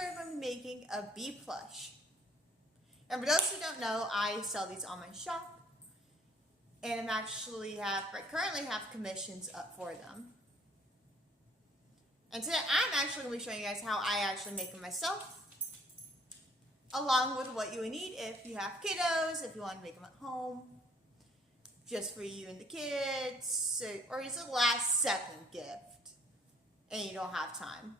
we're going to be making a bee plush. And for those who don't know, I sell these on my shop. And currently have commissions up for them. And today I'm actually going to be showing you guys how I actually make them myself. Along with what you would need if you have kiddos, if you want to make them at home. Just for you and the kids, or it's a last second gift. And you don't have time.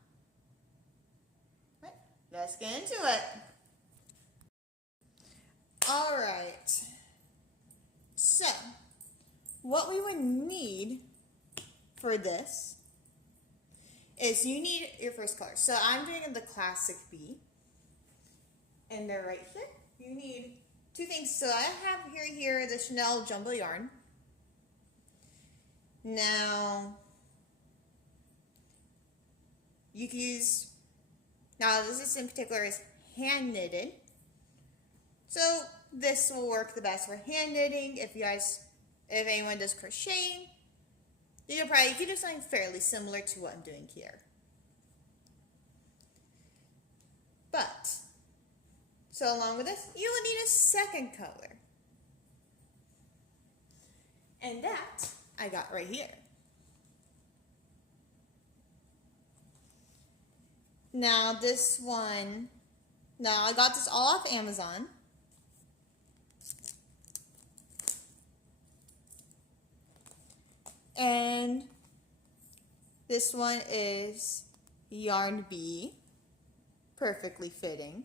Right, let's get into it. Alright. So, what we would need for this is you need your first color. So I'm doing the classic bee. And they're right here. You need two things. So I have here the Chanel jumbo yarn. Now, you can use, now this in particular is hand knitted. So this will work the best for hand knitting. If anyone does crocheting, you can do something fairly similar to what I'm doing here. So along with this, you will need a second color. And that I got right here. Now this one, I got this all off Amazon. And this one is Yarn Bee, perfectly fitting.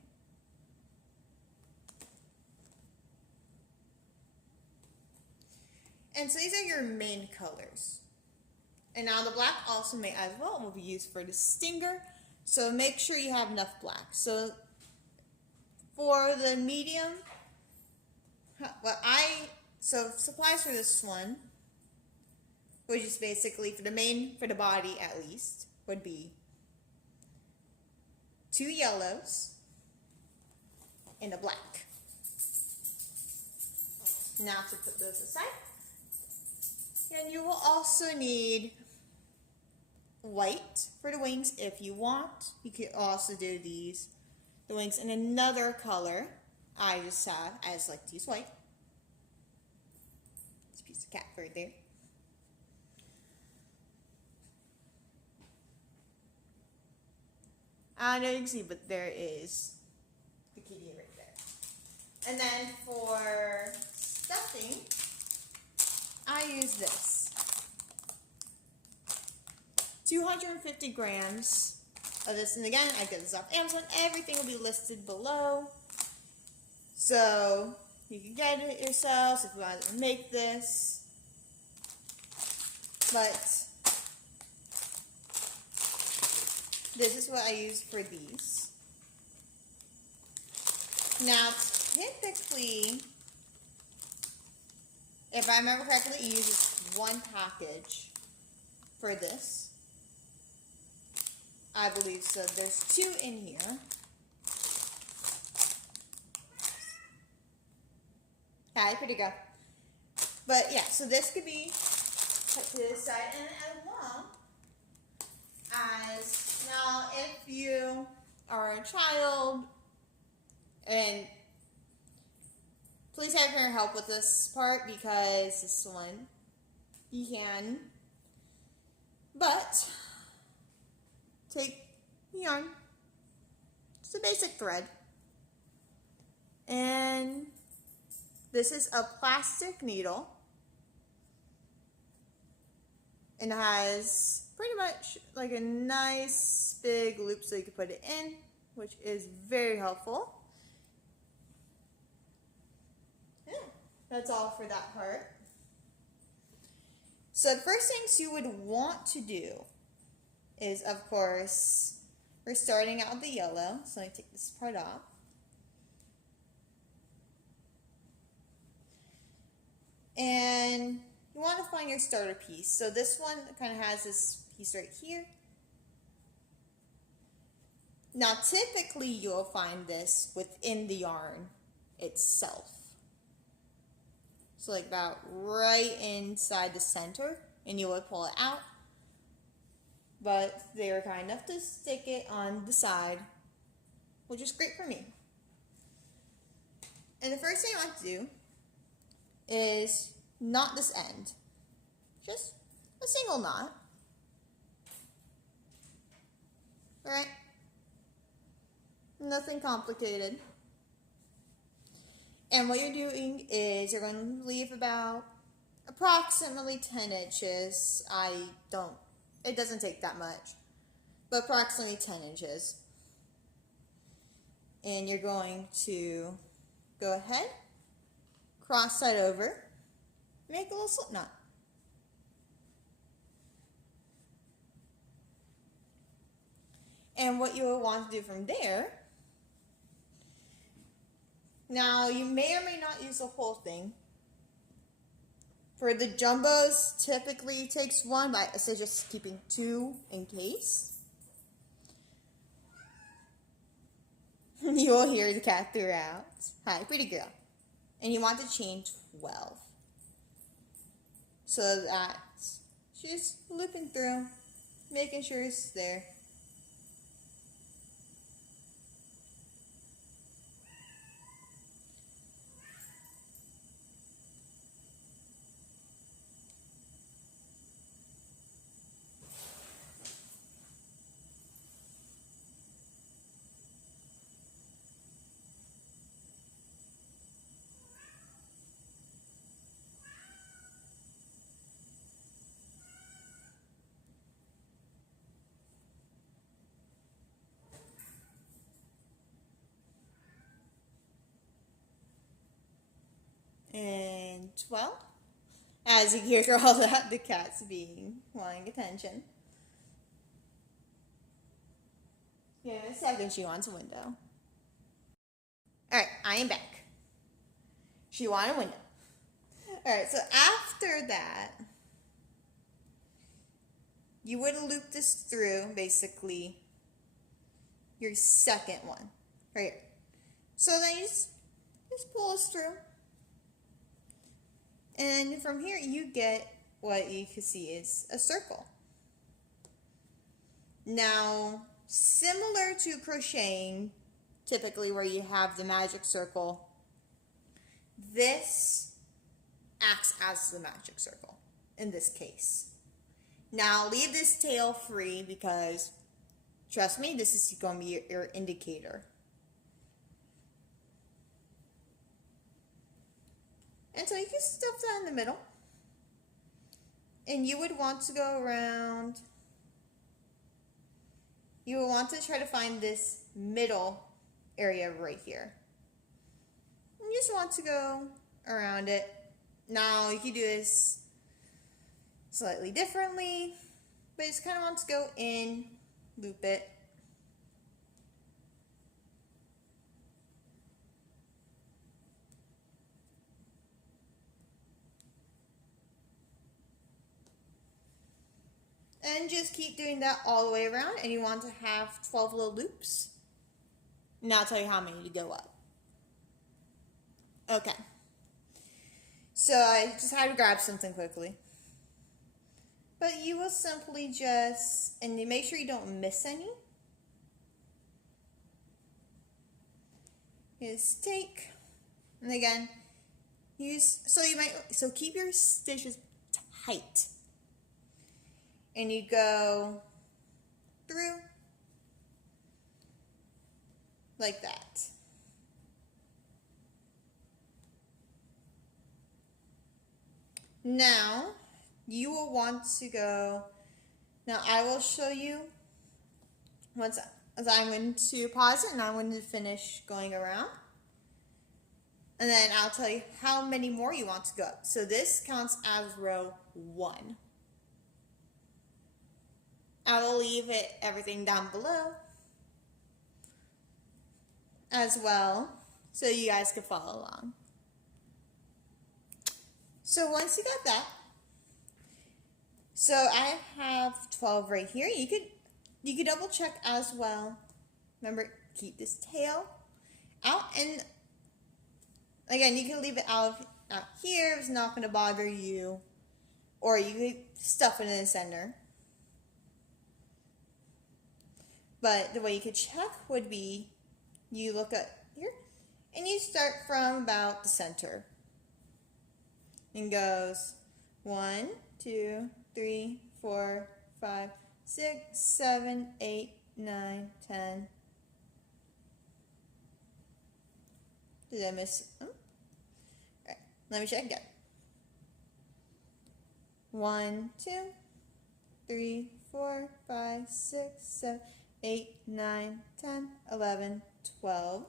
And so these are your main colors. And now the black also may as well will be used for the stinger. So make sure you have enough black. So for the medium, supplies for this one, which is basically for the body at least, would be 2 yellows and a black. Now to put those aside. And you will also need white for the wings if you want. You could also do the wings in another color. I just like to use white. It's a piece of cat right there. I don't know if you can see, but there is the kitty right there. And then for stuffing, I use this. 250 grams of this. And again, I get this off Amazon. Everything will be listed below. So you can get it yourselves if you want to make this. But this is what I use for these. Now, typically, if I remember correctly, you use just one package for this. I believe so. There's 2 in here. Yeah, pretty good. But yeah, so this could be put to the side, and as well as, now if you are a child, and please have your help with this part because this one you can. But take yarn, just a basic thread, and this is a plastic needle, and it has pretty much like a nice big loop so you can put it in, which is very helpful. Yeah, that's all for that part. So the first things you would want to do is, of course, we're starting out with the yellow. So let me take this part off. And you want to find your starter piece. So this one kind of has this piece right here. Now typically you'll find this within the yarn itself. So like about right inside the center, and you would pull it out. But they were kind enough to stick it on the side which is great for me. And the first thing I want to do is knot this end. Just a single knot. Alright? Nothing complicated. And what you're doing is you're going to leave about approximately 10 inches. It doesn't take that much, but approximately 10 inches. And you're going to go ahead, cross that over, make a little slip knot. And what you'll want to do from there, now you may or may not use the whole thing. For the jumbos, typically takes one, but I suggest keeping 2 in case. You will hear the cat throughout. Hi, pretty girl. And you want to chain 12. So that she's looping through, making sure it's there. And 12. As you hear through all that, the cat's wanting attention. Yeah, in a second she wants a window. Alright, I am back. She wanted a window. Alright, so after that, you would loop this through, basically, your second one. Right here. So then you just pull this through. And from here, you get what you can see is a circle. Now, similar to crocheting, typically where you have the magic circle, this acts as the magic circle in this case. Now, leave this tail free because, trust me, this is going to be your indicator. And so you can stuff that in the middle. And you would want to go around, you will want to try to find this middle area right here. You just want to go around it. Now you can do this slightly differently, but you just kind of want to go in, loop it. And just keep doing that all the way around, and you want to have 12 little loops. Now I'll tell you how many to go up. Okay. So I just had to grab something quickly. But you will simply just, and you make sure you don't miss any. Just take, and again, so keep your stitches tight. And you go through like that. Now, you will want to go, now I will show you once, as I'm going to pause it and I'm going to finish going around. And then I'll tell you how many more you want to go up. So this counts as row 1. I will leave everything down below as well, so you guys can follow along. So once you got that, so I have 12 right here. You could double check as well. Remember, keep this tail out, and again, you can leave it out here. It's not going to bother you, or you could stuff it in the center. But the way you could check would be you look at here, and you start from about the center. And goes 1, 2, 3, 4, 5, 6, 7, 8, 9, 10. Did I miss? Oh. Alright, let me check again. 1, 2, 3, 4, 5, 6, 7, 8, 9, 10, 11, 12.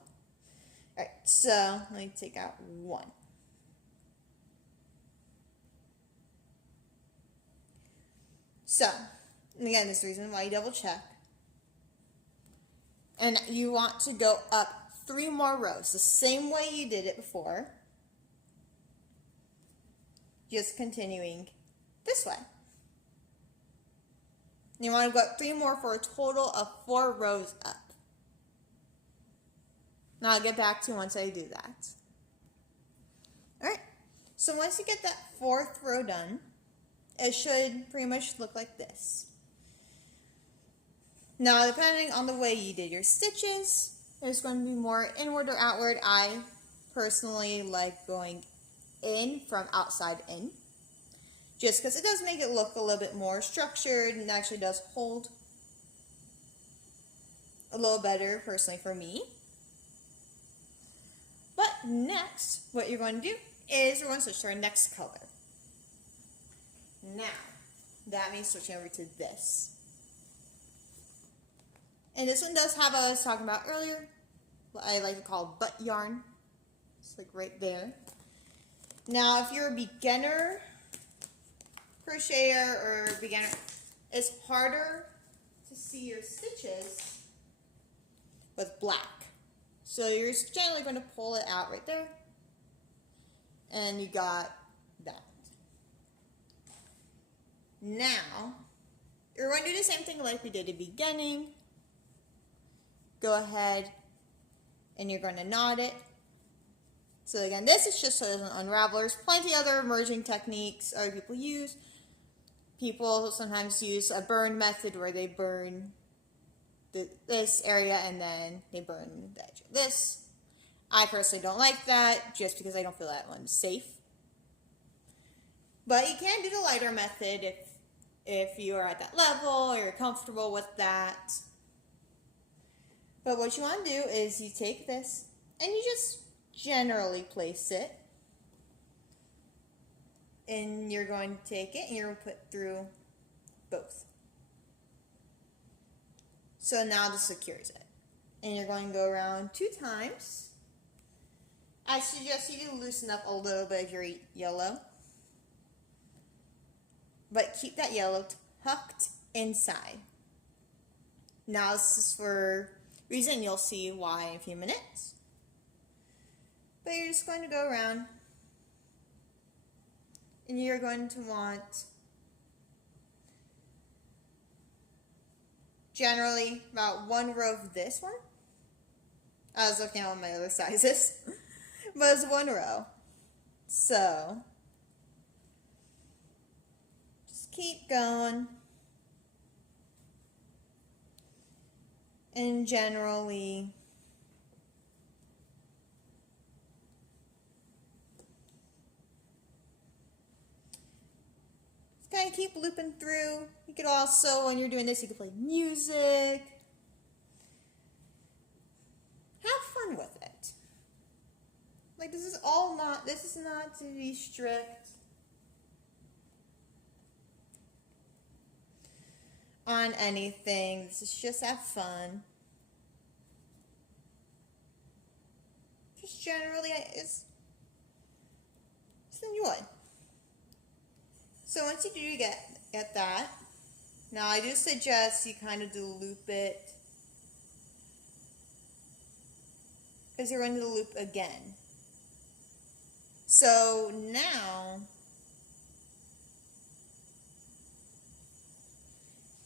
Alright, so let me take out 1. So, and again, this is the reason why you double check. And you want to go up 3 more rows, the same way you did it before. Just continuing this way. You want to go up 3 more for a total of 4 rows up. Now I'll get back to you once I do that. Alright, so once you get that 4th row done, it should pretty much look like this. Now, depending on the way you did your stitches, there's going to be more inward or outward. I personally like going in from outside in, just because it does make it look a little bit more structured and actually does hold a little better, personally, for me. But next, what you're going to do is we're going to switch to our next color. Now, that means switching over to this. And this one does have what I was talking about earlier, what I like to call butt yarn. It's like right there. Now, if you're a beginner crocheter or beginner, it's harder to see your stitches with black. So you're generally going to pull it out right there. And you got that. Now, you're going to do the same thing like we did at the beginning. Go ahead and you're going to knot it. So again, this is just so it doesn't unravel. There's plenty of other merging techniques other people use. People sometimes use a burn method where they burn this area and then they burn the edge of this. I personally don't like that just because I don't feel that one's safe. But you can do the lighter method if you are at that level or you're comfortable with that. But what you want to do is you take this and you just generally place it. And you're going to take it and you're going to put through both. So now this secures it. And you're going to go around 2 times. I suggest you do loosen up a little bit of your yellow. But keep that yellow tucked inside. Now this is for a reason you'll see why in a few minutes. But you're just going to go around and you're going to want generally about 1 row of this one. I was looking at my other sizes, but it's 1 row. So keep going, and generally just kind of keep looping through. You could also, when you're doing this, you could play music. Have fun with it. Like this is not to be strict on anything. This is just have fun. Just generally, just enjoy. So once you do get that, now I do suggest you kind of do loop it, because you're going to loop again. So now,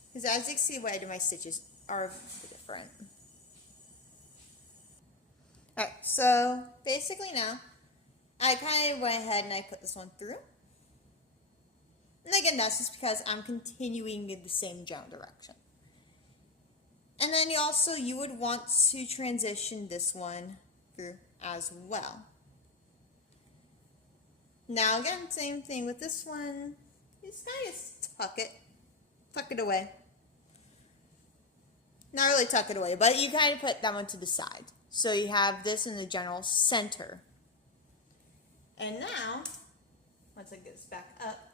because as you can see, the way I do my stitches are different. Alright, so basically now, I kind of went ahead and I put this one through. And again, that's just because I'm continuing in the same general direction. And then you would want to transition this one through as well. Now again, same thing with this one. Just kind of tuck it away. Not really tuck it away, but you kind of put that one to the side. So you have this in the general center. And now, once I get this back up,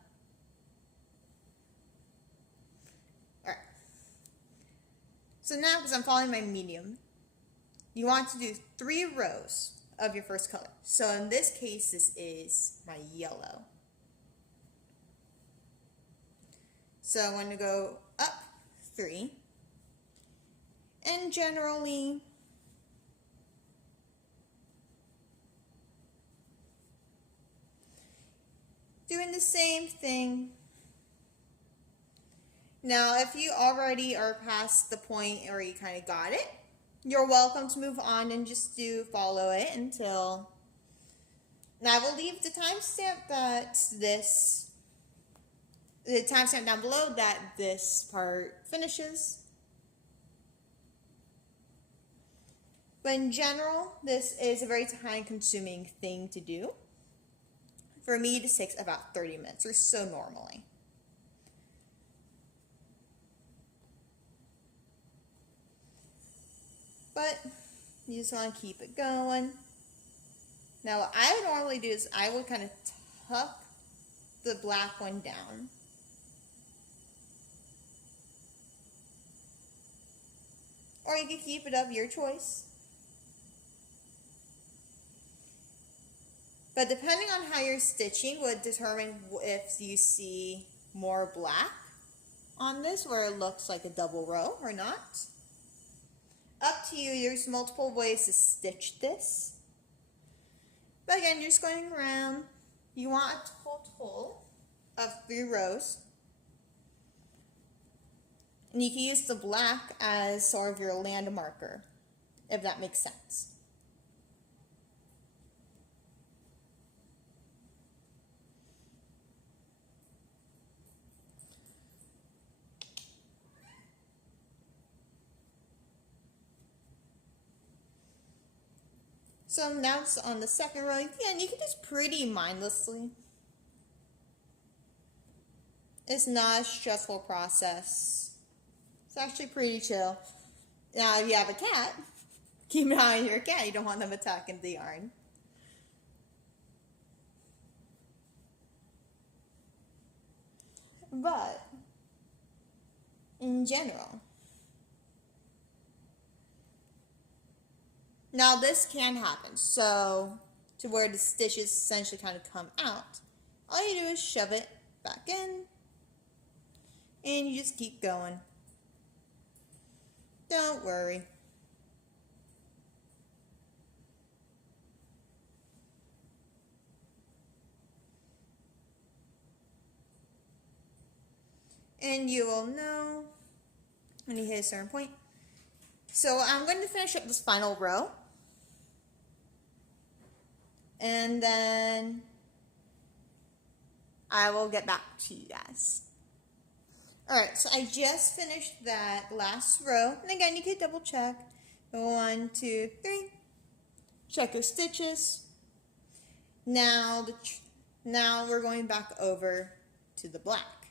alright. So now, because I'm following my medium, you want to do 3 rows of your first color. So in this case, this is my yellow. So I'm going to go up 3. And generally, doing the same thing. Now, if you already are past the point where you kind of got it, you're welcome to move on and just follow it until, and I will leave the timestamp down below that this part finishes. But in general, this is a very time-consuming thing to do. For me, this takes about 30 minutes or so normally. But you just want to keep it going. Now, what I would normally do is I would kind of tuck the black one down. Or you can keep it up, your choice. But depending on how you're stitching would determine if you see more black on this where it looks like a double row or not. Up to you, there's multiple ways to stitch this. But again, you're just going around. You want a total of 3 rows. And you can use the black as sort of your land marker, if that makes sense. So now it's on the second row. Again, you can just pretty mindlessly. It's not a stressful process. It's actually pretty chill. Now, if you have a cat, keep an eye on your cat. You don't want them attacking the yarn. But, in general, now this can happen, so to where the stitches essentially kind of come out, all you do is shove it back in, and you just keep going. Don't worry. And you will know when you hit a certain point. So I'm going to finish up this final row. And then I will get back to you guys. Alright, so I just finished that last row. And again, you can double check. 1, 2, 3. Check your stitches. Now we're going back over to the black.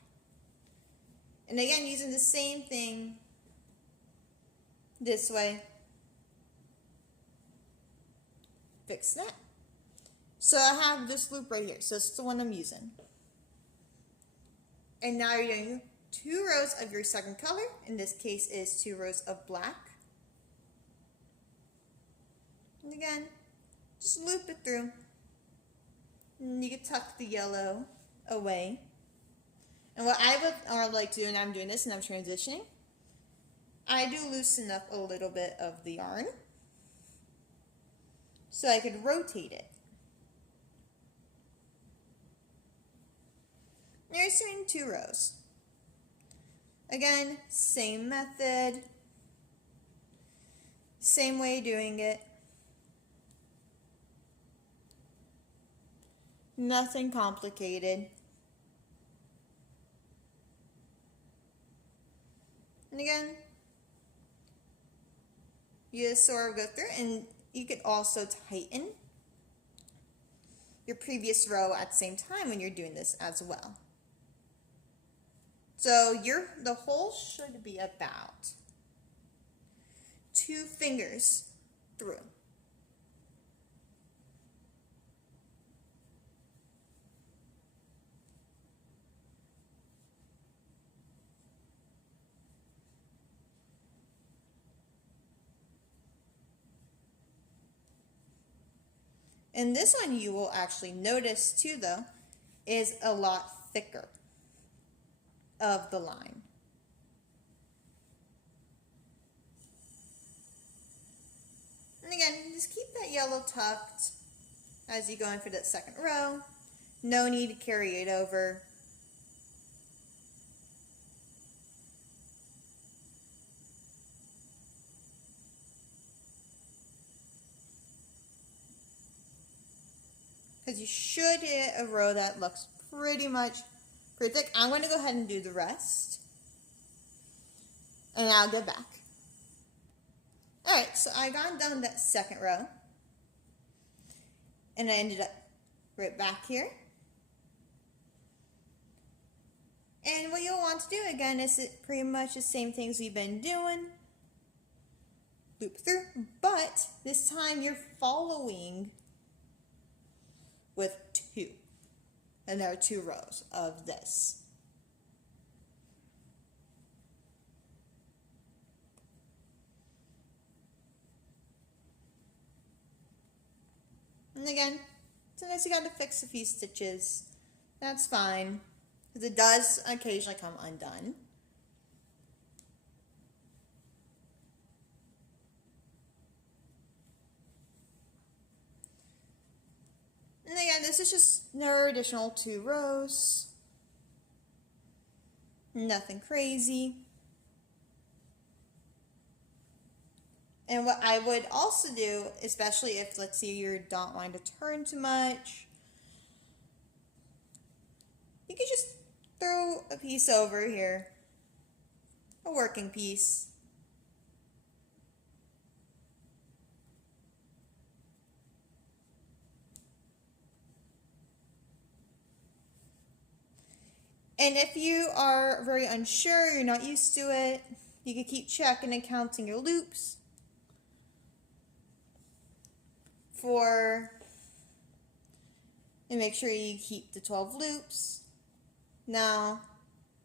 And again, using the same thing this way. Fix that. So I have this loop right here. So it's the one I'm using. And now you're doing 2 rows of your second color. In this case is 2 rows of black. And again, just loop it through. And you can tuck the yellow away. And what I would like to do, and I'm doing this and I'm transitioning, I do loosen up a little bit of the yarn so I could rotate it. You're doing 2 rows. Again, same method, same way of doing it. Nothing complicated. And again, you just sort of go through, and you could also tighten your previous row at the same time when you're doing this as well. So the hole should be about 2 fingers through. And this one you will actually notice too though is a lot thicker of the line. And again, just keep that yellow tucked as you go in for that second row. No need to carry it over. Because you should hit a row that looks pretty thick. I'm going to go ahead and do the rest. And I'll get back. Alright, so I got done that second row. And I ended up right back here. And what you'll want to do again is pretty much the same things we've been doing. Loop through. But this time you're following with 2. And there are 2 rows of this. And again, sometimes you got to fix a few stitches. That's fine, because it does occasionally come undone. And again, this is just another additional 2 rows. Nothing crazy. And what I would also do, especially if, let's say, you don't want to turn too much, you could just throw a piece over here, a working piece. And if you are very unsure, you're not used to it, you can keep checking and counting your loops and make sure you keep the 12 loops. Now,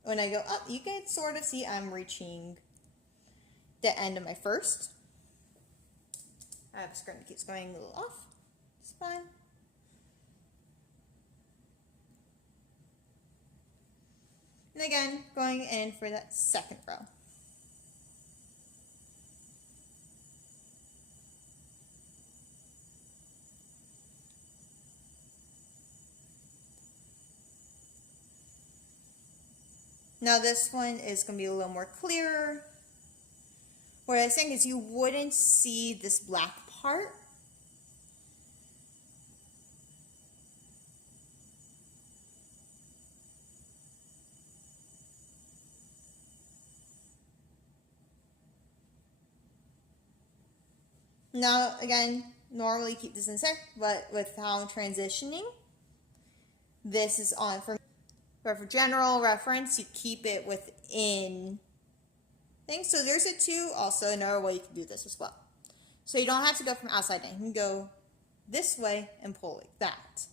when I go up, you can sort of see I'm reaching the end of my first. I have a skirt that keeps going a little off. It's fine. And again, going in for that second row. Now this one is going to be a little more clearer. What I was saying is you wouldn't see this black part. Now, again, normally keep this in the center, but with how I'm transitioning, this is on for me. But for general reference, you keep it within things. So there's a 2, also another way you can do this as well. So you don't have to go from outside in. You can go this way and pull like that.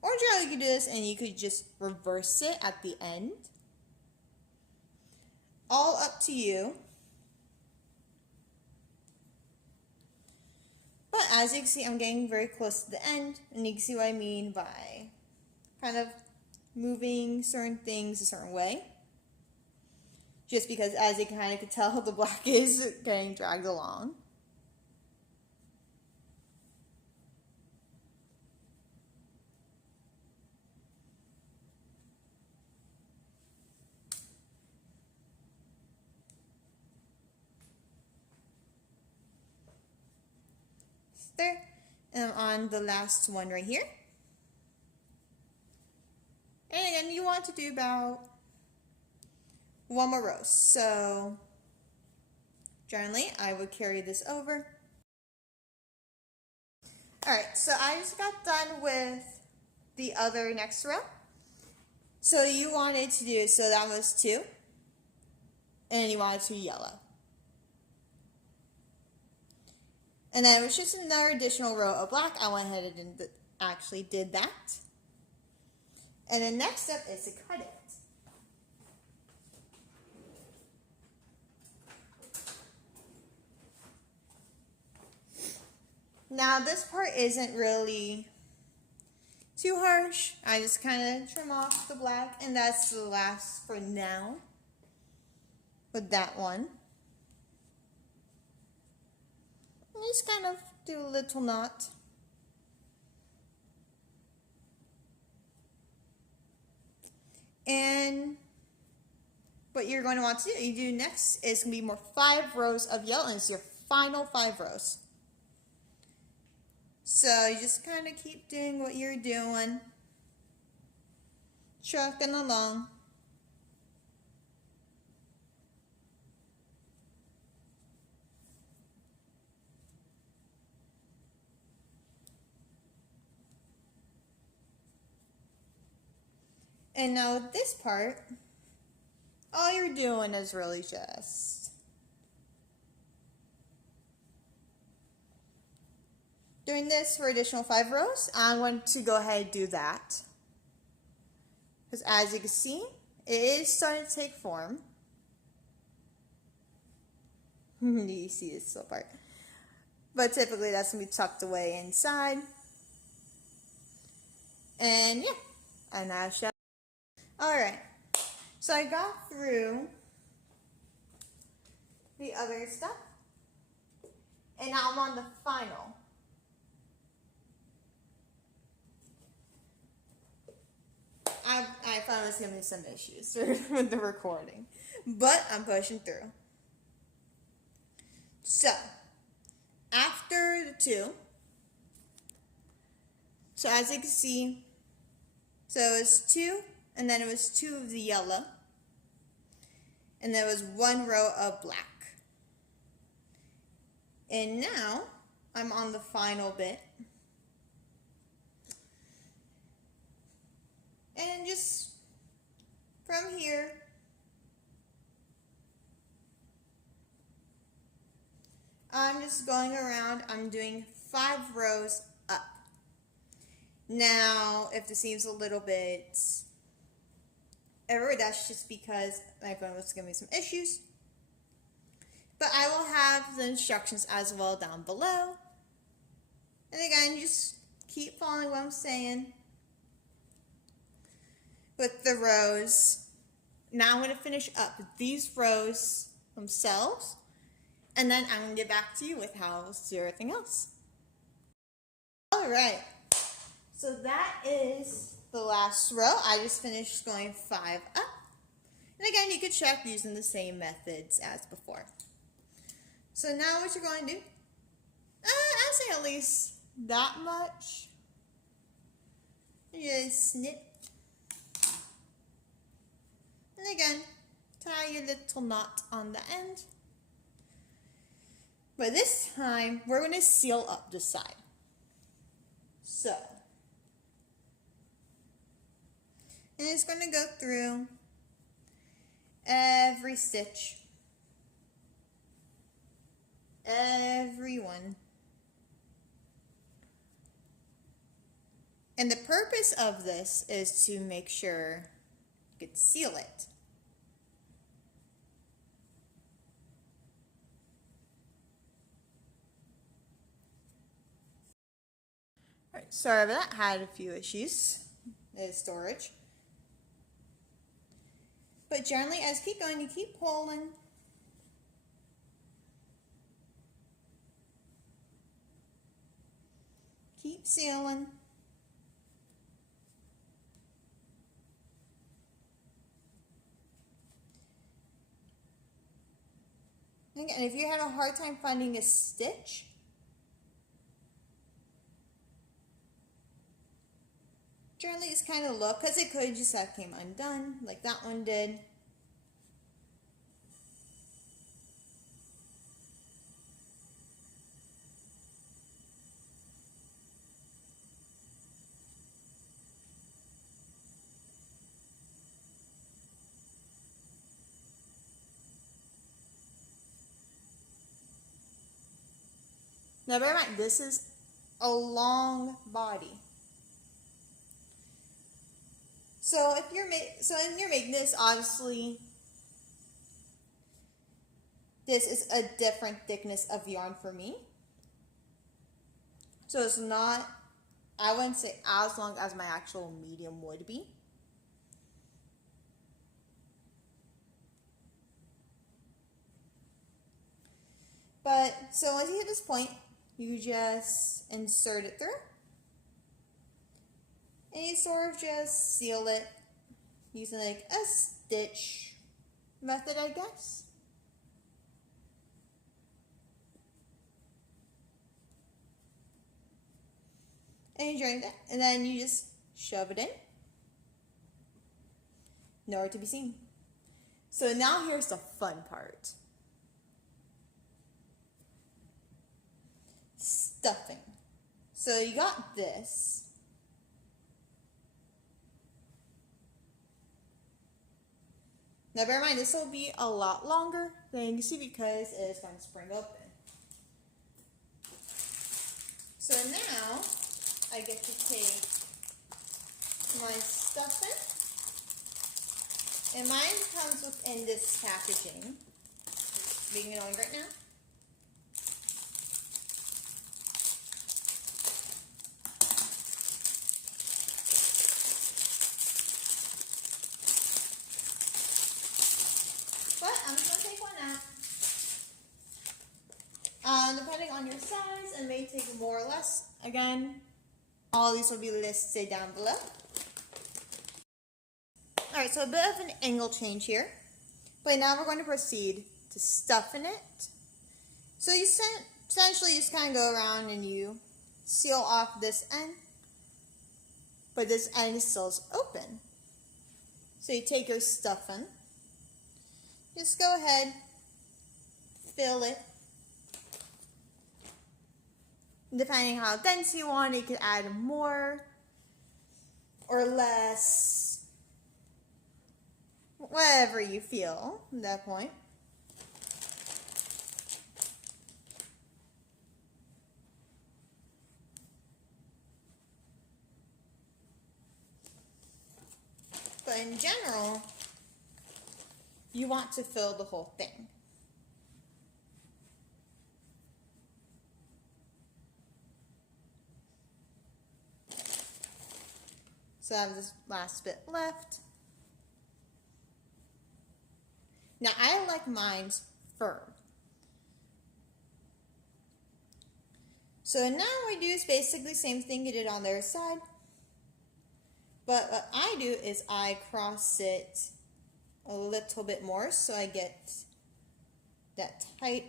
Or generally you could do this and you could just reverse it at the end. All up to you. But as you can see, I'm getting very close to the end, and you can see what I mean by kind of moving certain things a certain way. Just because, as you kind of can tell, the black is getting dragged along. There, and on the last one right here. And again, you want to do about one more row. So generally I would carry this over. Alright, so I just got done with the other next row. So you wanted to do, so that was 2, and you wanted 2 yellow. And then it was just another additional row of black. I went ahead and actually did that. And then next step is to cut it. Now this part isn't really too harsh. I just kind of trim off the black, and that's the last for now with that one. And just kind of do a little knot. And what you're going to want to do next is going to be more 5 rows of yellow, and it's your final 5 rows. So you just kind of keep doing what you're doing, trucking along. And now with this part, all you're doing is really just doing this for additional 5 rows. I'm going to go ahead and do that. Because as you can see, it is starting to take form. You see this little part. But typically that's going to be tucked away inside. And yeah, and I shall. Alright, so I got through the other stuff. And now I'm on the final. I thought it was going to be some issues with the recording, but I'm pushing through. So, after the 2, so as you can see, so it was 2, and then it was 2 of the yellow, and there was 1 row of black. And now, I'm on the final bit. And just from here, I'm just going around. I'm doing 5 rows up. Now, if this seems a little bit error, that's just because my phone was giving me some issues. But I will have the instructions as well down below. And again, just keep following what I'm saying with the rows. Now I'm going to finish up these rows themselves, and then I'm going to get back to you with how to do everything else. Alright, so that is the last row. I just finished going 5 up. And again, you could check using the same methods as before. So now what you're going to do, I'd say at least that much. You just snip. And again, tie your little knot on the end. But this time, we're going to seal up the side. So, and it's going to go through every stitch. Every one. And the purpose of this is to make sure you could seal it. Alright, sorry about that. Had a few issues with storage. But generally, as you keep going, you keep pulling. Keep sealing. And if you had a hard time finding a stitch, generally just kind of look, because it could just have came undone, like that one did. Now bear in mind, this is a long body. So if you're making this, obviously this is a different thickness of yarn for me. So it's not, I wouldn't say as long as my actual medium would be. But so once you hit this point, you just insert it through. And you sort of just seal it using like a stitch method, I guess. And you join that, and then you just shove it in. Nowhere to be seen. So now here's the fun part. Stuffing. So you got this. Now bear in mind, this will be a lot longer than you can see because it's going to spring open. So now I get to take my stuffing, and mine comes within this packaging. Being annoying right now. I'm just going to take one out. Depending on your size, it may take more or less. Again, all these will be listed down below. Alright, so a bit of an angle change here. But now we're going to proceed to stuffing it. So you essentially just kind of go around and you seal off this end. But this end is still open. So you take your stuffing. Just go ahead, fill it. Depending how dense you want, you could add more or less, whatever you feel at that point. But in general, you want to fill the whole thing. So I have this last bit left. Now I like mine firm. So now we do is basically the same thing you did on the other side. But what I do is I cross it a little bit more so I get that tightness,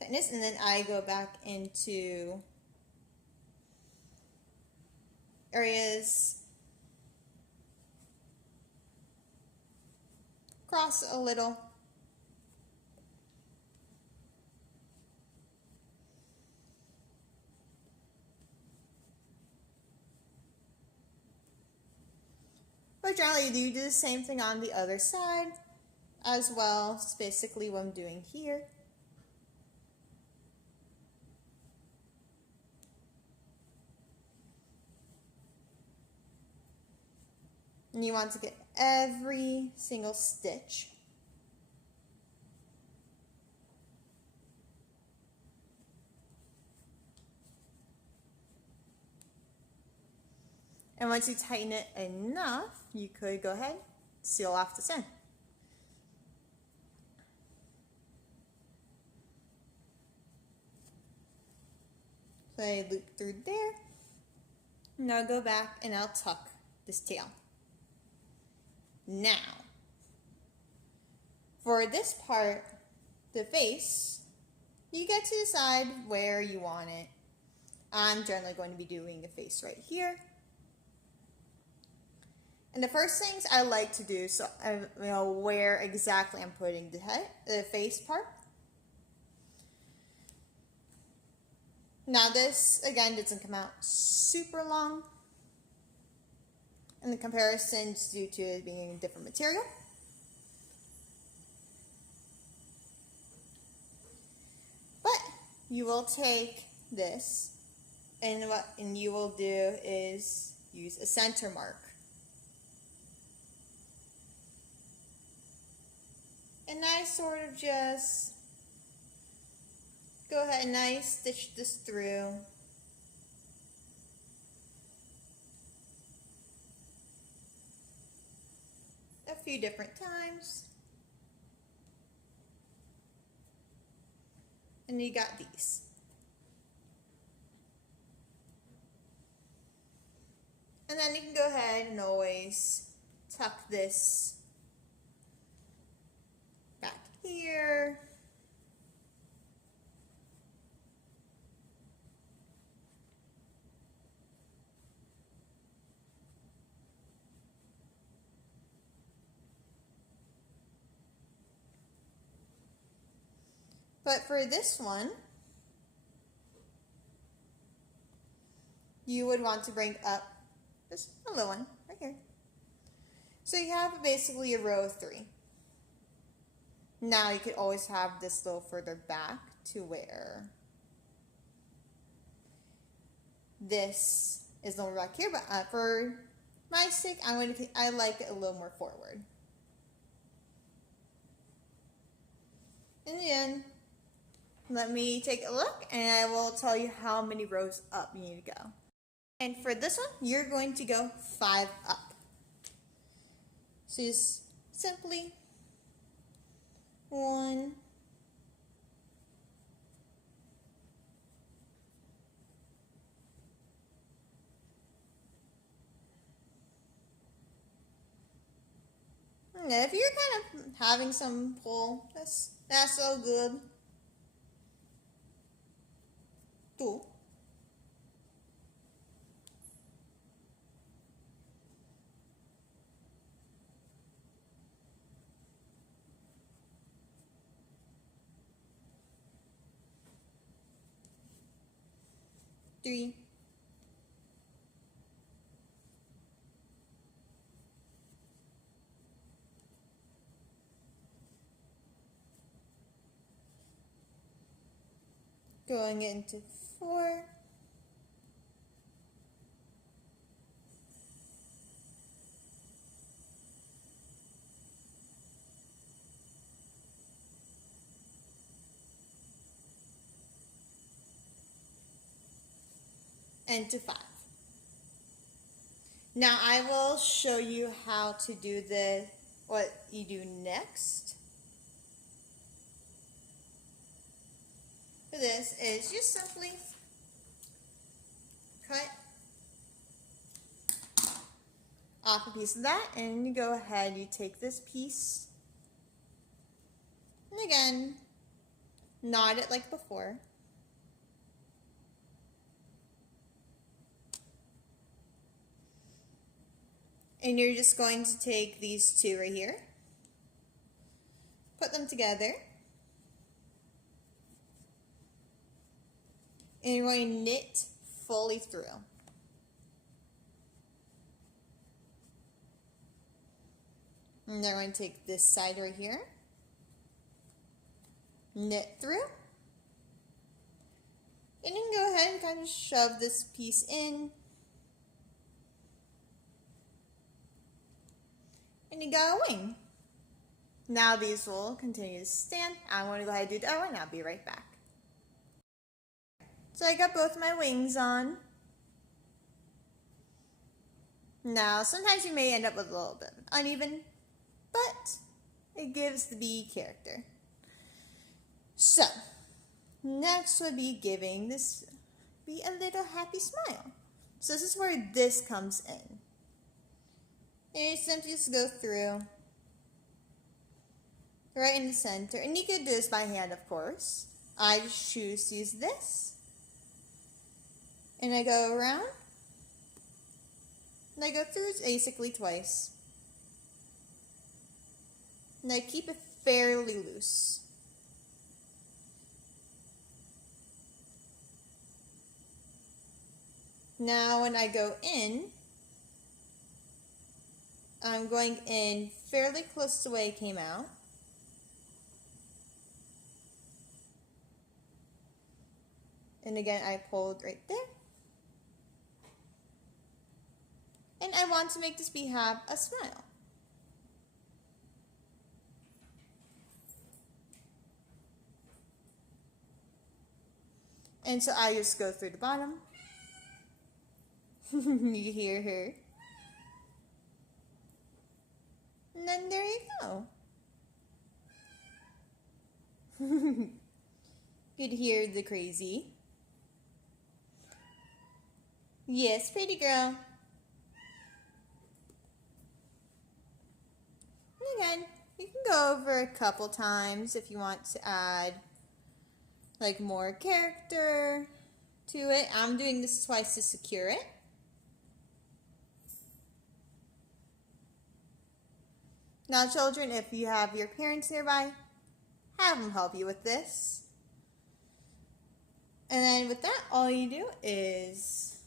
and then I go back into areas, cross a little, but generally you do the same thing on the other side as well. It's basically what I'm doing here. And you want to get every single stitch. And once you tighten it enough, you could go ahead, seal off this end. So I loop through there. Now go back and I'll tuck this tail. Now, for this part, the face, you get to decide where you want it. I'm generally going to be doing a face right here. And the first things I like to do, so I know where exactly I'm putting the face part. Now this, again, doesn't come out super long. And the comparison's due to it being a different material. But you will take this, and what you will do is use a center mark. And I sort of just go ahead and I stitch this through. A few different times. And you got these. And then you can go ahead and always tuck this back here. But for this one, you would want to bring up just a little one right here. So you have basically a row of 3. Now you could always have this a little further back to where this is no more back here, but for my sake, I like it a little more forward. And then let me take a look and I will tell you how many rows up you need to go. And for this one, you're going to go 5 up. So just simply 1, 2. If you're kind of having some pull, that's so good. 2. 3. 4. And to 5. Now I will show you how to do what you do next. For this is just simply cut off a piece of that, and you go ahead, you take this piece, and again, knot it like before. And you're just going to take these 2 right here, put them together, and you're going to knit fully through. And then we're going to take this side right here, knit through, and you can go ahead and kind of shove this piece in. And you got a wing. Now these will continue to stand. I'm going to go ahead and do the other one, and I'll be right back. So I got both my wings on. Now sometimes you may end up with a little bit uneven, but it gives the bee character. So next would be giving this bee a little happy smile. So this is where this comes in. And you simply just go through right in the center. And you could do this by hand, of course. I just choose to use this. And I go around. And I go through it basically twice. And I keep it fairly loose. Now when I go in, I'm going in fairly close to the way it came out. And again, I pulled right there. And I want to make this bee have a smile. And so I just go through the bottom. You hear her. And then there you go. You could hear the crazy. Yes, pretty girl. And again, you can go over a couple times if you want to add like more character to it. I'm doing this twice to secure it. Now children, if you have your parents nearby, have them help you with this. And then with that, all you do is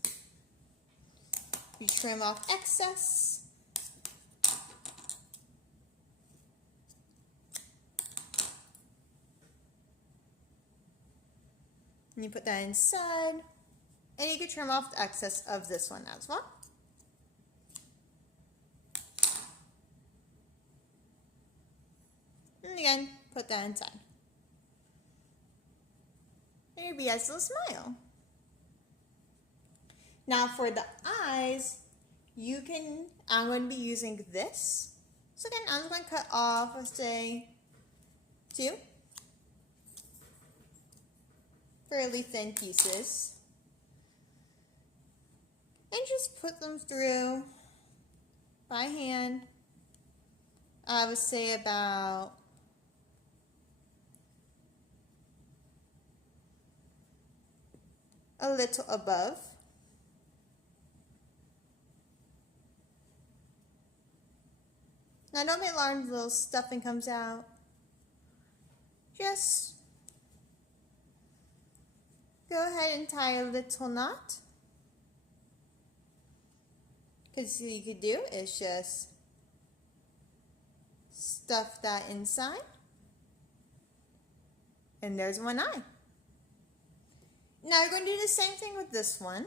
you trim off excess. And you put that inside. And you can trim off the excess of this one as well. And again, put that inside. There your bee has a little smile. Now for the eyes, I'm going to be using this. So again, I'm going to cut off, let's say, 2 fairly thin pieces. And just put them through by hand. I would say about a little above. Now don't be alarmed, little stuffing comes out. Just go ahead and tie a little knot. Because what you could do is just stuff that inside. And there's one eye. Now you're going to do the same thing with this one.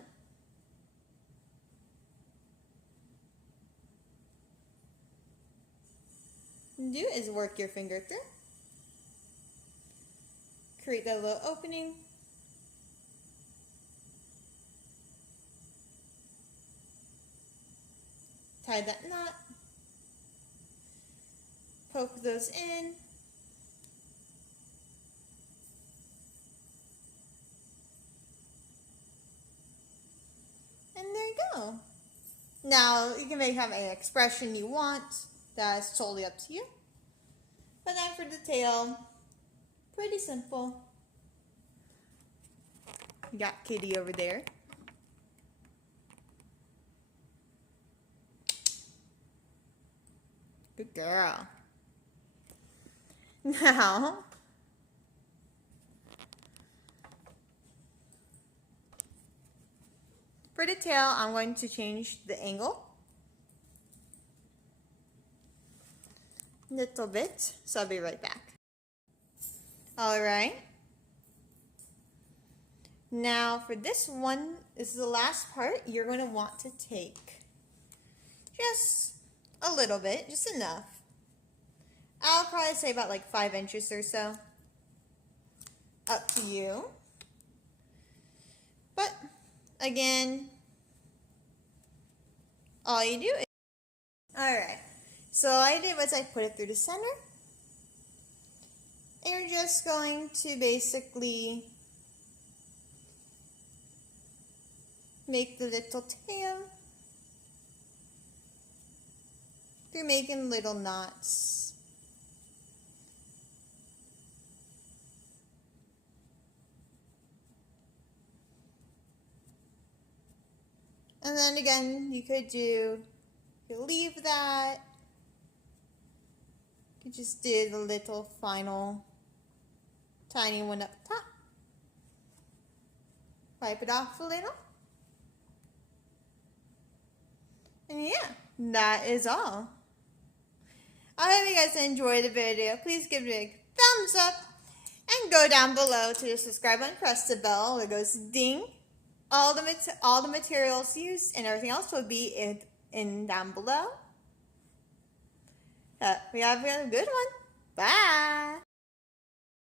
What you do is work your finger through. Create that little opening. Tie that knot. Poke those in. And there you go. Now, you can make have any expression you want. That's totally up to you. But then for the tail, pretty simple. You got Kitty over there. Good girl. Now, for the tail, I'm going to change the angle a little bit, so I'll be right back. Alright. Now for this one, this is the last part, you're going to want to take just a little bit, just enough. I'll probably say about like 5 inches or so. Up to you. But again, all you do is... Alright, so all I did was I put it through the center. And you're just going to basically make the little tail through making little knots. And then again, you could leave that. You could just do the little final tiny one up top. Wipe it off a little. And yeah, that is all. I hope you guys enjoyed the video. Please give it a big thumbs up. And go down below to the subscribe button, press the bell, it goes ding. All the materials used and everything else will be in down below. We have a good one. Bye.